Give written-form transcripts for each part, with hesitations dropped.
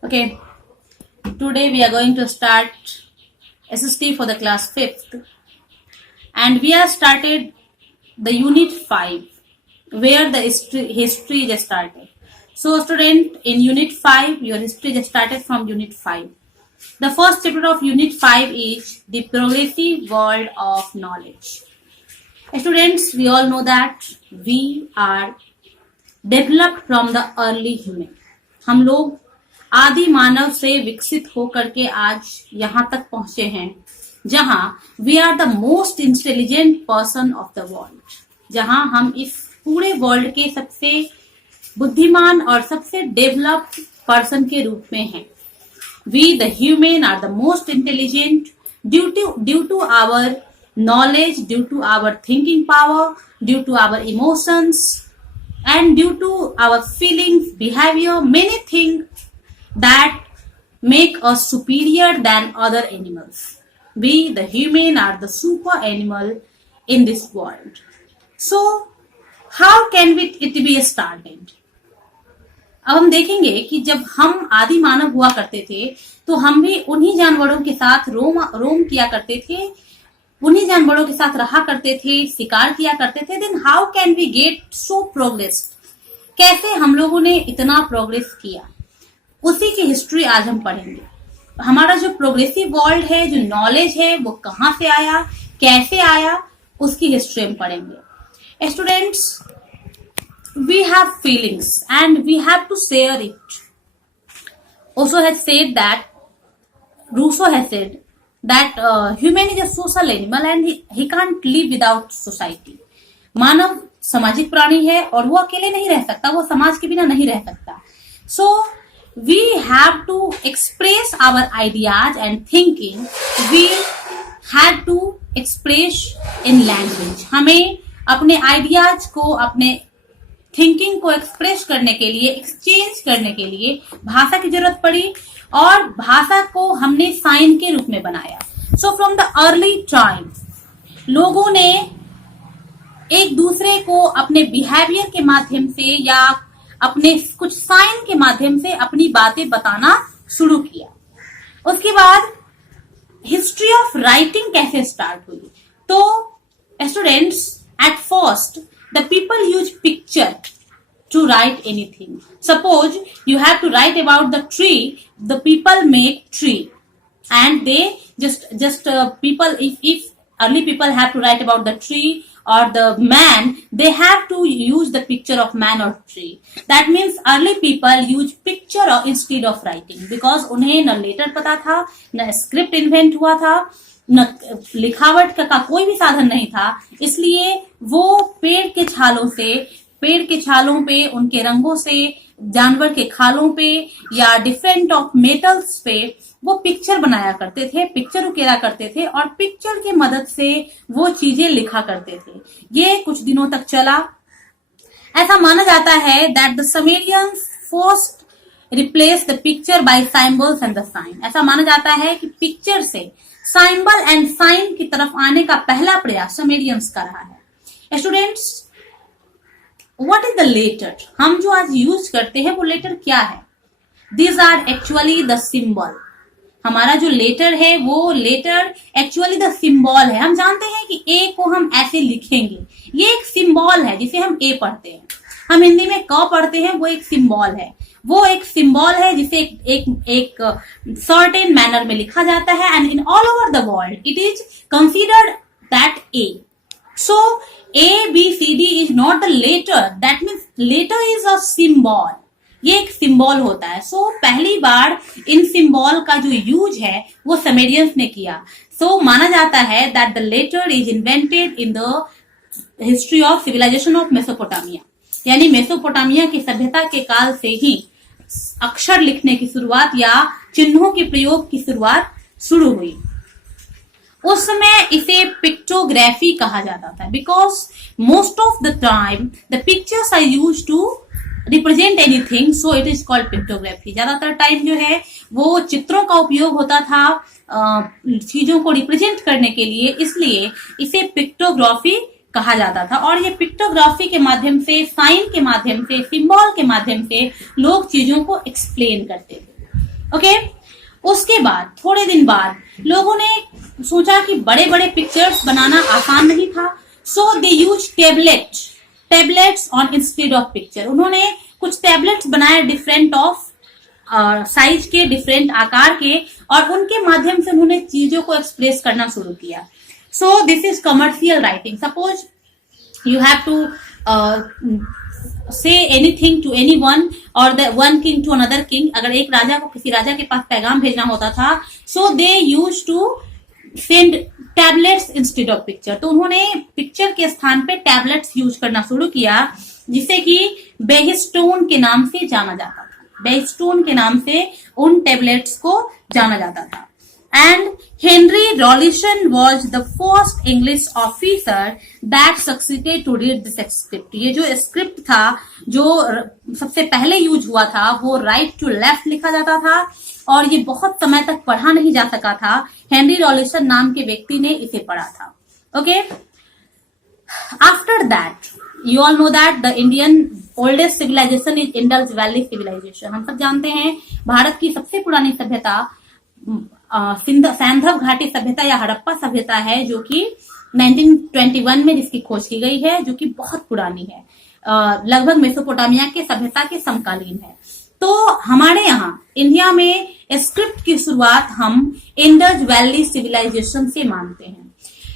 Okay, today we are going to start SST for the class 5th, and we have started the unit 5 where the history just started. So student, in unit 5 your history just started from unit 5. The first chapter of unit 5 is the progressive world of knowledge. Students, we all know that we are developed from the early human. हम लोग आदि मानव से विकसित होकर के आज यहां तक पहुंचे हैं जहां we are the most intelligent person of the world, जहां हम इस पूरे वर्ल्ड के सबसे बुद्धिमान और सबसे डेवलप्ड पर्सन के रूप में हैं. We the human are the most intelligent due to our knowledge, due to our thinking power, due to our emotions, and due to our feelings, behavior, many things that make us superior than other animals. We, the human, are the super animal in this world. So, how can it be started? अब हम देखेंगे कि जब हम आदि मानव हुआ करते थे तो हम भी उन्हीं जानवरों के साथ रोम किया करते थे, उन्हीं जानवरों के साथ रहा करते थे, शिकार किया करते थे. Then how can we get so progress? कैसे हम लोगों ने इतना प्रोग्रेस किया, उसी की हिस्ट्री आज हम पढ़ेंगे. हमारा जो प्रोग्रेसिव वर्ल्ड है, जो नॉलेज है, वो कहां से आया, कैसे आया, उसकी हिस्ट्री हम पढ़ेंगे. Students, we have feelings and we have to share it. Osho has said that, Rousseau has said that human is a social animal and he can't live without society. मानव सामाजिक प्राणी है और वो अकेले नहीं रह सकता, वो समाज के बिना नहीं रह सकता. So we have to express our ideas and thinking. We had to express in language. हमें अपने आइडियाज को, अपने थिंकिंग को एक्सप्रेस करने के लिए, एक्सचेंज करने के लिए भाषा की जरूरत पड़ी और भाषा को हमने साइन के रूप में बनाया. So from the early time लोगों ने एक दूसरे को अपने बिहेवियर के माध्यम से या अपने कुछ साइन के माध्यम से अपनी बातें बताना शुरू किया. उसके बाद हिस्ट्री ऑफ राइटिंग कैसे स्टार्ट हुई? तो students, at first the people use picture to write anything. Suppose you have to write about the tree, the people make tree and they just people, if early people have to write about the tree or the man, they have to use the picture of man or tree. That means early people use picture instead of writing, because उन्हें न letter पता था, न script invent हुआ था, न लिखावट का कोई भी साधन नहीं था. इसलिए वो पेड़ के छालों पे, उनके रंगों से, जानवर के खालों पे या डिफरेंट ऑफ मेटल्स पे वो पिक्चर बनाया करते थे, पिक्चर उकेरा करते थे और पिक्चर की मदद से वो चीजें लिखा करते थे. ये कुछ दिनों तक चला. ऐसा माना जाता है that the Sumerians first replace the picture by symbols and the sign. ऐसा माना जाता है कि पिक्चर से सिंबल एंड साइन की तरफ आने का पहला प्रयास समेरियंस का रहा है. Students, what is the letter? हम जो आज यूज करते हैं वो लेटर क्या है? These are actually the symbol. हमारा जो लेटर है वो लेटर एक्चुअली द सिंबल है. हम जानते हैं कि ए को हम ऐसे लिखेंगे, ये एक सिंबल है जिसे हम ए पढ़ते हैं. हम हिंदी में क पढ़ते हैं, वो एक सिंबल है. वो एक सिंबल है जिसे एक सर्टेन मैनर में लिखा जाता है and in all over the world it is considered that a. So A B C D is not the letter, that means letter is a symbol. ये एक सिंबल होता है. सो पहली बार इन सिंबल का जो यूज है वो समेरियंस ने किया. सो माना जाता है that the letter is invented in the history of civilisation of Mesopotamia. यानी मेसोपोटामिया की सभ्यता के काल से ही अक्षर लिखने की शुरुआत या चिन्हों के प्रयोग की शुरुआत शुरू हुई. उस समय इसे पिक्टोग्राफी कहा जाता था, because most of the time the pictures are used to represent anything, so it is called pictography. ज्यादातर टाइम जो है वो चित्रों का उपयोग होता था चीजों को रिप्रेजेंट करने के लिए, इसलिए इसे पिक्टोग्राफी कहा जाता था. और ये पिक्टोग्राफी के माध्यम से, साइन के माध्यम से, सिंबल के माध्यम से लोग चीजों को एक्सप्लेन करते थे. ओके उसके बाद थोड़े दिन बाद लोगों ने सोचा कि बड़े बड़े पिक्चर्स बनाना आसान नहीं था, so they use tablets on instead of picture. उन्होंने कुछ टैबलेट्स बनाए डिफरेंट ऑफ साइज के, डिफरेंट आकार के, और उनके माध्यम से उन्होंने चीजों को एक्सप्रेस करना शुरू किया। So this is commercial writing. Suppose you have to say anything to anyone और the one king to another king. अगर एक राजा को किसी राजा के पास पैगाम भेजना होता था, so they use to send tablets instead of picture. तो उन्होंने पिक्चर के स्थान पे टैबलेट्स यूज करना शुरू किया, जिसे कि बेहिस्टोन के नाम से जाना जाता था। बेहिस्टोन के नाम से उन टैबलेट्स को जाना जाता था। And Henry Rawlinson was the first English officer that succeeded to read this script. ये जो स्क्रिप्ट था, जो सबसे पहले यूज हुआ था, वो राइट टू लेफ्ट लिखा जाता था और ये बहुत समय तक पढ़ा नहीं जा सका था। हेनरी रॉलिसन नाम के व्यक्ति ने इसे पढ़ा था। Okay, after that you all know that the Indian oldest civilisation is Indus valley civilisation. हम सब जानते हैं भारत की सबसे पुरानी सभ्यता सैंधव घाटी सभ्यता या हड़प्पा सभ्यता है, जो कि 1921 में जिसकी खोज की गई है, जो कि बहुत पुरानी है, लगभग मेसोपोटामिया के सभ्यता के समकालीन है। तो हमारे यहाँ इंडिया में स्क्रिप्ट की शुरुआत हम इंडस वैली सिविलाइजेशन से मानते हैं।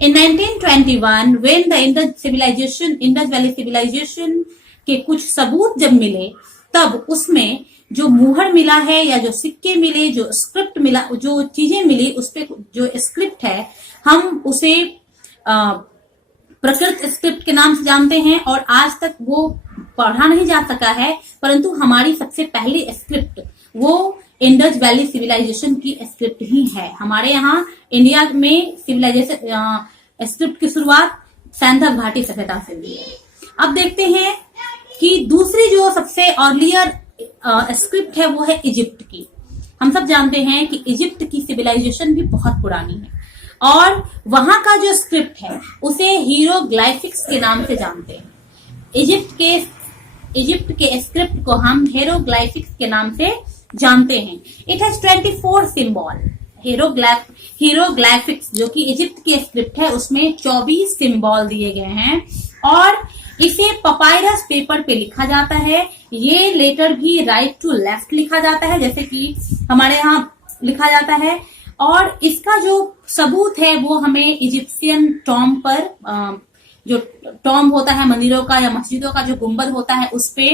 In 1921 when the Indus valley civilisation के कुछ सबूत जब मिले, तब उसमें जो मुहर मिला है या जो सिक्के मिले, जो स्क्रिप्ट मिला, जो चीजें मिली, उस पे जो स्क्रिप्ट है, हम उसे प्रकृत स्क्रिप्ट के नाम से जानते हैं और आज तक वो पढ़ा नहीं जा सका है। परंतु हमारी सबसे पहली स्क्रिप्ट वो इंडस वैली सिविलाइजेशन की स्क्रिप्ट ही है। हमारे यहाँ इंडिया में सिविलाइजेशन स्क्रिप्ट की शुरुआत सैंधव घाटी सभ्यता से हुई है। अब देखते हैं कि दूसरी जो सबसे अर्लियर स्क्रिप्ट है वो है इजिप्ट की। हम सब जानते हैं कि इजिप्ट की सिविलाइजेशन भी बहुत पुरानी है और वहां का जो स्क्रिप्ट है उसे हीरोग्लाइफिक्स के नाम से जानते हैं। इजिप्ट के स्क्रिप्ट को हम हीरोग्लाइफिक्स के नाम से जानते हैं। It has 24 symbol. हीरोग्लाइफिक्स जो कि इजिप्ट की स्क्रिप्ट है, उसमें 24 सिंबल दिए गए हैं और इसे पपायरस पेपर पे लिखा जाता है। ये लेटर भी राइट टू लेफ्ट लिखा जाता है, जैसे कि हमारे यहाँ लिखा जाता है। और इसका जो सबूत है वो हमें इजिप्शियन टॉम पर, जो टॉम होता है मंदिरों का या मस्जिदों का जो गुंबद होता है उस पे,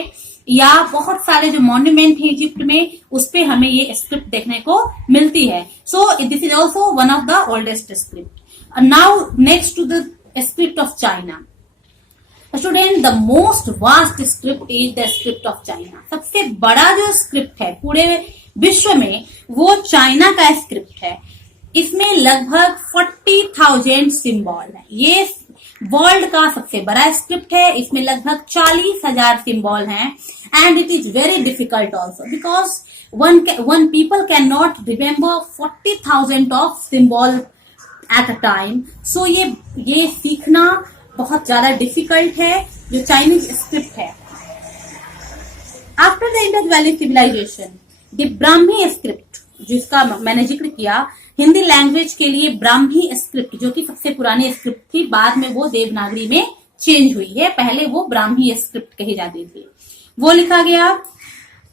या बहुत सारे जो मॉन्यूमेंट है इजिप्ट में, उस पे हमें ये स्क्रिप्ट देखने को मिलती है। So this is also one of the oldest script. Now next to the script of China. Student, the most vast script is the script of China. सबसे बड़ा जो स्क्रिप्ट है पूरे विश्व में वो चाइना का स्क्रिप्ट है। इसमें लगभग 40,000 सिंबल है। ये वर्ल्ड का सबसे बड़ा स्क्रिप्ट है। इसमें लगभग 40,000 सिंबल हैं and it is very difficult also because one people can not remember 40,000 of symbol at a time. So ये सीखना बहुत ज्यादा डिफिकल्ट है जो चाइनीज स्क्रिप्ट है। After the Indus valley civilization the Brahmi script, जिसका मैंने जिक्र किया, हिंदी लैंग्वेज के लिए ब्राह्मी स्क्रिप्ट जो कि सबसे पुरानी स्क्रिप्ट थी, बाद में वो देवनागरी में चेंज हुई है। पहले वो ब्राह्मी स्क्रिप्ट कही जाती थी, वो लिखा गया।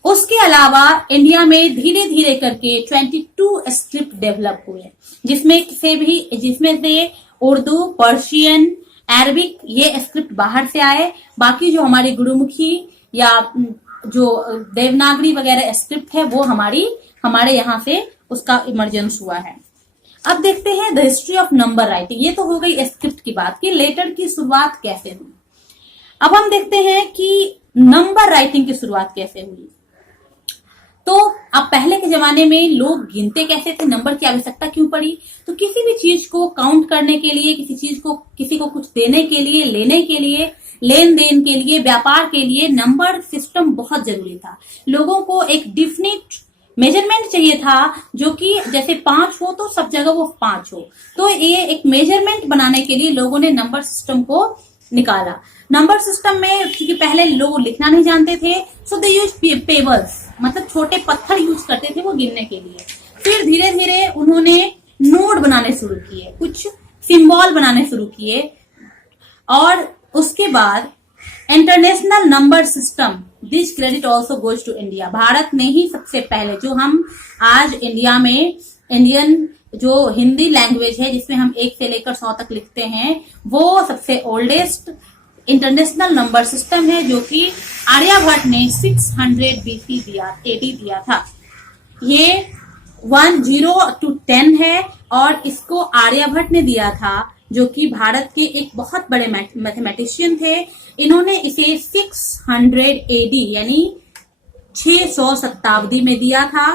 उसके अलावा इंडिया में धीरे धीरे करके 22 स्क्रिप्ट डेवलप हुए, जिसमें से उर्दू, पर्शियन, अरबिक ये स्क्रिप्ट बाहर से आए। बाकी जो हमारी गुरुमुखी या जो देवनागरी वगैरह स्क्रिप्ट है वो हमारे यहाँ से उसका इमर्जेंस हुआ है। अब देखते हैं the history of number writing. ये तो हो गई स्क्रिप्ट की बात कि लेटर की शुरुआत कैसे हुई। अब हम देखते हैं कि नंबर राइटिंग की शुरुआत कैसे हुई। तो अब पहले के जमाने में लोग गिनते कैसे थे, नंबर की आवश्यकता क्यों पड़ी? तो किसी भी चीज को काउंट करने के लिए, किसी को कुछ देने के लिए, लेने के लिए, लेन देन के लिए, व्यापार के लिए नंबर सिस्टम बहुत जरूरी था। लोगों को एक डिफिनिट मेजरमेंट चाहिए था, जो कि जैसे 5 हो तो सब जगह वो 5 हो। तो ये एक मेजरमेंट बनाने के लिए लोगों ने नंबर सिस्टम को निकाला। नंबर सिस्टम में क्योंकि पहले लोग लिखना नहीं जानते थे, सो दे यूज पेबल्स। मतलब छोटे पत्थर यूज करते थे वो गिनने के लिए। फिर धीरे धीरे उन्होंने नोड बनाने शुरू किए, कुछ सिंबल बनाने शुरू किए, और उसके बाद international number system, this credit also goes to India. Bharat ने ही सबसे पहले, जो हम आज इंडिया में इंडियन जो हिंदी लैंग्वेज है जिसमें हम 1 से लेकर 100 तक लिखते हैं, वो सबसे ओल्डेस्ट इंटरनेशनल नंबर सिस्टम है, जो कि आर्यभट्ट ने 600 BC AD दिया था। ये 1 0 to 10 है, और इसको आर्यभट्ट ने दिया था, जो कि भारत के एक बहुत बड़े मैथमेटिशियन थे। इन्होंने इसे 600 AD यानी 600 शताब्दी में दिया था।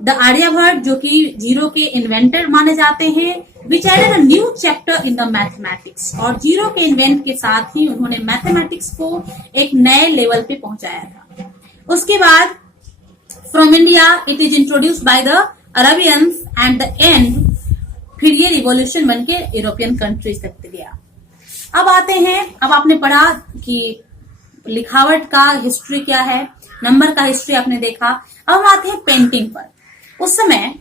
द आर्यभट्ट, जो कि जीरो के इन्वेंटर माने जाते हैं, which added a new chapter in the mathematics, और जीरो के इन्वेंट के साथ ही उन्होंने मैथमेटिक्स को एक नए लेवल पे पहुंचाया था। उसके बाद from India it is introduced by the Arabians and the end, फिर ये रिवॉल्यूशन बन के यूरोपियन कंट्रीज तक गया। अब आते हैं, अब आपने पढ़ा कि लिखावट का हिस्ट्री क्या है, नंबर का हिस्ट्री आपने देखा। अब हम आते हैं पेंटिंग पर। उस समय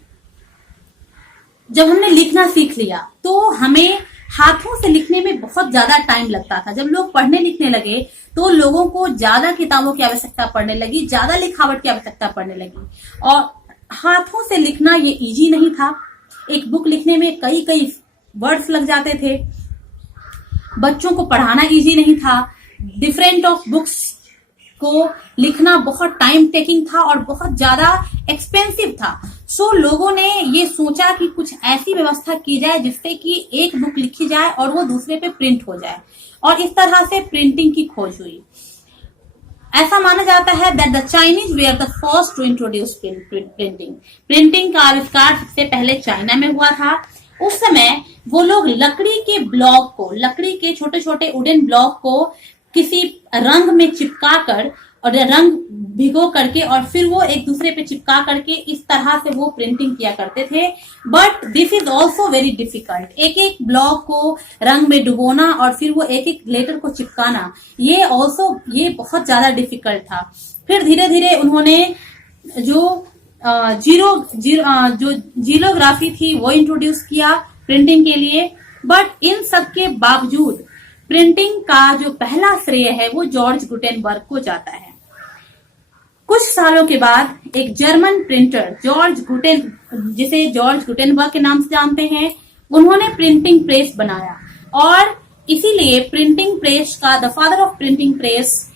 जब हमने लिखना सीख लिया तो हमें हाथों से लिखने में बहुत ज्यादा टाइम लगता था। जब लोग पढ़ने लिखने लगे तो लोगों को ज्यादा किताबों की आवश्यकता पड़ने लगी, ज्यादा लिखावट की आवश्यकता पड़ने लगी, और हाथों से लिखना ये इजी नहीं था। एक बुक लिखने में कई कई वर्ड्स लग जाते थे, बच्चों को पढ़ाना इजी नहीं था, डिफरेंट ऑफ बुक्स को लिखना बहुत टाइम टेकिंग था और बहुत ज्यादा एक्सपेंसिव था। सो लोगों ने ये सोचा कि कुछ ऐसी व्यवस्था की जाए जिससे कि एक बुक लिखी जाए और वो दूसरे पे प्रिंट हो जाए, और इस तरह से प्रिंटिंग की खोज हुई। ऐसा माना जाता है that the Chinese were the first to introduce printing. Printing का आविष्कार सबसे पहले चाइना में हुआ था। उस समय वो लोग लकड़ी के ब्लॉक को, लकड़ी के छोटे छोटे वुडन ब्लॉक को किसी रंग में चिपका कर और रंग भिगो करके और फिर वो एक दूसरे पे चिपका करके इस तरह से वो प्रिंटिंग किया करते थे। But this is also very difficult, एक एक ब्लॉक को रंग में डुबोना और फिर वो एक एक लेटर को चिपकाना, ये बहुत ज्यादा डिफिकल्ट था। फिर धीरे धीरे उन्होंने जो जीरोग्राफी थी वो इंट्रोड्यूस किया प्रिंटिंग के लिए। बट इन सब के बावजूद प्रिंटिंग का जो पहला श्रेय है वो जॉर्ज गुटेनबर्ग को जाता है। कुछ सालों के बाद एक जर्मन प्रिंटर जिसे जॉर्ज गुटेनबर्ग के नाम से जानते हैं, उन्होंने प्रिंटिंग प्रेस बनाया, और इसीलिए प्रिंटिंग प्रेस का the father of printing press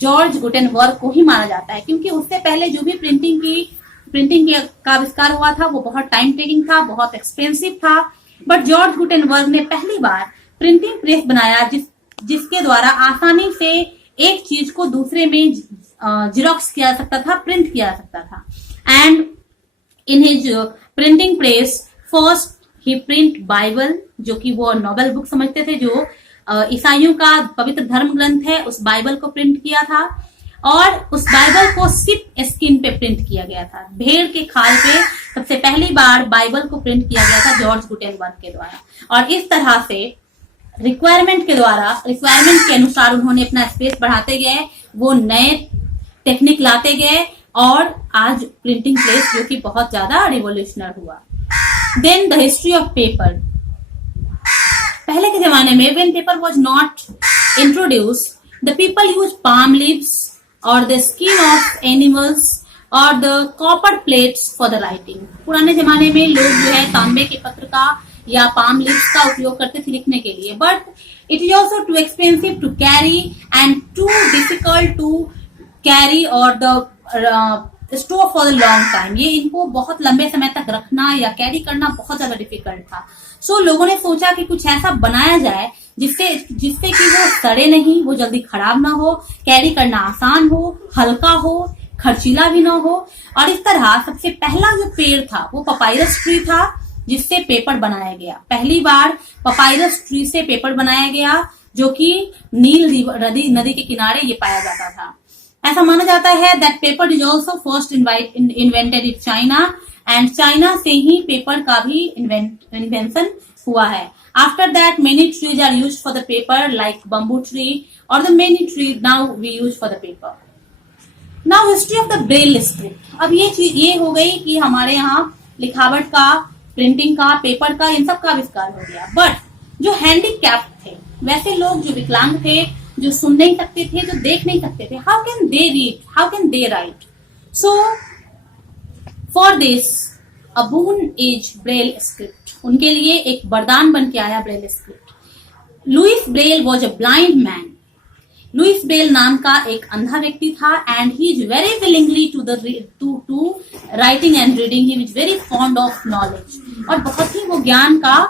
George Gutenberg को ही माना जाता है, क्योंकि उससे पहले जो भी प्रिंटिंग का आविष्कार हुआ था वो बहुत टाइम टेकिंग था, बहुत एक्सपेंसिव था। बट जॉर्ज गुटेनबर्ग ने पहली बार प्रिंटिंग प्रेस बनाया जिसके द्वारा आसानी से एक चीज को दूसरे में जिरोक्स किया जा सकता था, प्रिंट किया जा सकता था। And in his printing press first he print Bible, जो कि वो नोबेल बुक समझते थे, जो ईसाइयों का पवित्र धर्म ग्रंथ है, उस बाइबल को प्रिंट किया था। और उस बाइबल को सिप स्किन पे प्रिंट किया गया था, भेड़ के खाल पे सबसे पहली बार बाइबल को प्रिंट किया गया था जॉर्ज गुटेनबर्ग के द्वारा। और इस तरह से रिक्वायरमेंट के अनुसार उन्होंने अपना स्पेस बढ़ाते गए, वो नए टेक्निक लाते गए, और आज प्रिंटिंग प्रेस जो कि बहुत ज्यादा रिवोल्यूशनर हुआ। Then the history of paper. पहले के जमाने में when paper was not introduced, the people use palm leaves और द स्किन ऑफ एनिमल्स और the copper plates for the writing. पुराने जमाने में लोग जो है तांबे के पत्र का या पाम लीव्स का उपयोग करते थे लिखने के लिए, but it is also too expensive to carry and too difficult to carry और the store for the long time. ये इनको बहुत लंबे समय तक रखना या कैरी करना बहुत ज्यादा डिफिकल्ट था। सो लोगों ने सोचा कि कुछ ऐसा बनाया जाए जिससे कि वो सड़े नहीं, वो जल्दी खराब ना हो, कैरी करना आसान हो, हल्का हो, खर्चीला भी ना हो। और इस तरह सबसे पहला जो पेड़ था वो पपायरस ट्री था जिससे पेपर बनाया गया। पहली बार पपायरस ट्री से पेपर बनाया गया, जो कि नील नदी के किनारे ये पाया जाता था। ऐसा माना जाता है that paper is also first invented in China, and China से ही पेपर का भी इन्वेंशन हुआ है। After that many trees are used for the paper like bamboo tree और the many tree now we use for the paper. Now history of the Braille script. अब ये हो गई कि हमारे यहाँ लिखावट का, प्रिंटिंग का, पेपर का, इन सब का आविष्कार हो गया। बट जो हैंडीकैप थे, वैसे लोग जो विकलांग थे, जो सुन नहीं सकते थे, जो देख नहीं सकते थे, how can they read, how can they write? So for this a boon is Braille script, उनके लिए एक वरदान बन के आया Braille script. Louis Braille was a blind man. Louis Braille नाम का एक अंधा व्यक्ति था, and he is very willingly to writing and reading, he is very fond of knowledge, और बहुत ही वो ज्ञान का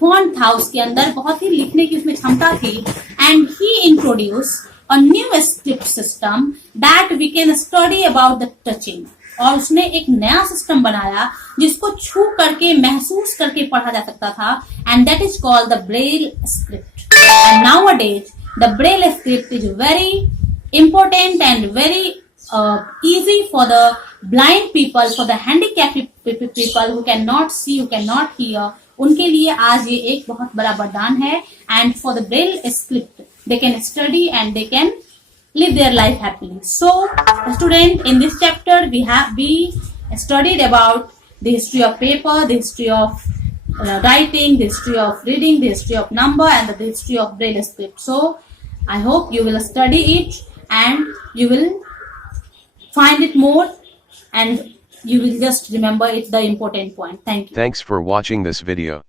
फॉन्ड था उसके अंदर, बहुत ही लिखने की उसमें क्षमता थी। And he introduce a new script system that we can study about the touching, और उसने एक नया सिस्टम बनाया जिसको छू करके, महसूस करके पढ़ा जा सकता था, and that is called the Braille script. And nowadays the braille script is very important and very easy for the blind people, for the handicapped people who cannot see, who cannot hear, उनके लिए आज ये एक बहुत बड़ा वरदान है। and for the braille script they can study and they can live their life happily. So student, in this chapter we studied about the history of paper, the history of writing, the history of reading, the history of number, and the history of braille script. So I hope you will study it and you will find it more, and you will just remember it, the important point. Thank you. Thanks for watching this video.